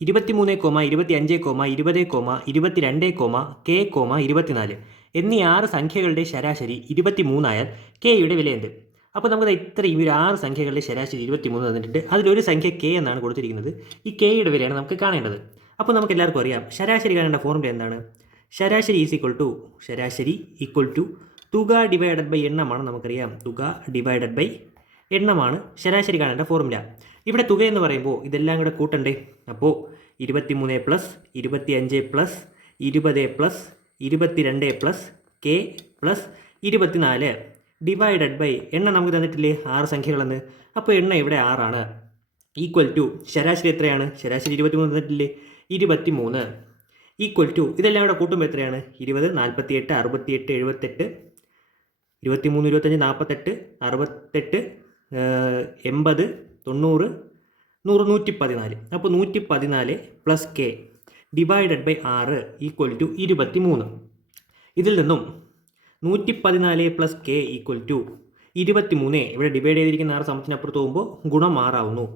23,25,20,K,24 എന്നീ 6 സംഖ്യകളുടെ ശരാശരി 23 ആയാൽ കെയുടെ വില എന്ത്? അപ്പോൾ നമുക്ക് ഇത്രയും ഒരു 6 സംഖ്യകളുടെ ശരാശരി 23 തന്നിട്ടുണ്ട്. അതിലൊരു സംഖ്യ കെ എന്നാണ് കൊടുത്തിരിക്കുന്നത്. ഈ കെയുടെ വിലയാണ് നമുക്ക് കാണേണ്ടത്. അപ്പോൾ നമുക്ക് എല്ലാവർക്കും അറിയാം ശരാശരി കാണേണ്ട ഫോർമുല എന്താണ്? ശരാശരി ഈക്വൽ ടു തുക ഡിവൈഡഡ് ബൈ എണ്ണമാണ്. നമുക്കറിയാം തുക ഡിവൈഡഡ് ബൈ എണ്ണമാണ് ശരാശരി കാണേണ്ട ഫോർമുല. ഇവിടെ തുക എന്ന് പറയുമ്പോൾ ഇതെല്ലാം കൂടെ കൂട്ടണ്ടേ? അപ്പോൾ 23 plus 25 plus 20 plus 22 plus k plus 24 divided by എണ്ണം നമുക്ക് തന്നിട്ടില്ലേ 6 സംഖ്യകളെന്ന്. അപ്പോൾ എണ്ണം ഇവിടെ 6 ആണ്. ഈക്വൽ ടു ശരാശരി എത്രയാണ്? ശരാശരി 23 തന്നിട്ടില്ലേ? 23 ഈക്വൽ ടു ഇതെല്ലാം കൂടെ കൂട്ടുമ്പോൾ എത്രയാണ്? 20, 48, 68, 78, 23, 25, 48, 68, 80, 90, 100, 114. അപ്പോൾ 114 plus k divided by 6 equal to 23. ഇതിൽ നിന്നും 114 പ്ലസ് കെ ഈക്വൽ ടു 23 ഇവിടെ ഡിവൈഡ് ചെയ്തിരിക്കുന്ന 6 സമത്തിനപ്പുറത്ത് പോകുമ്പോൾ ഗുണം 6 ആവുന്നു.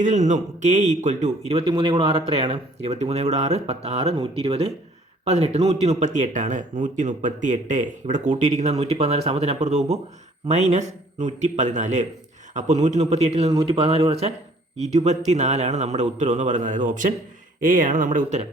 ഇതിൽ നിന്നും കെ ഈക്വൽ ടു 23 ഗുണം 6 എത്രയാണ്? 23 ഗുണം 6 6, 120, 18, 138 ആണ്. 138 ഇവിടെ കൂട്ടിയിരിക്കുന്ന 114 സമത്തിനപ്പുറത്ത് പോകുമ്പോൾ മൈനസ് 114. അപ്പോൾ 138 നിന്ന് 114 കുറച്ചാൽ 24 ആണ് നമ്മുടെ ഉത്തരം എന്ന് പറയുന്നത്. അതായത് ഓപ്ഷൻ എ ആണ് നമ്മുടെ ഉത്തരം.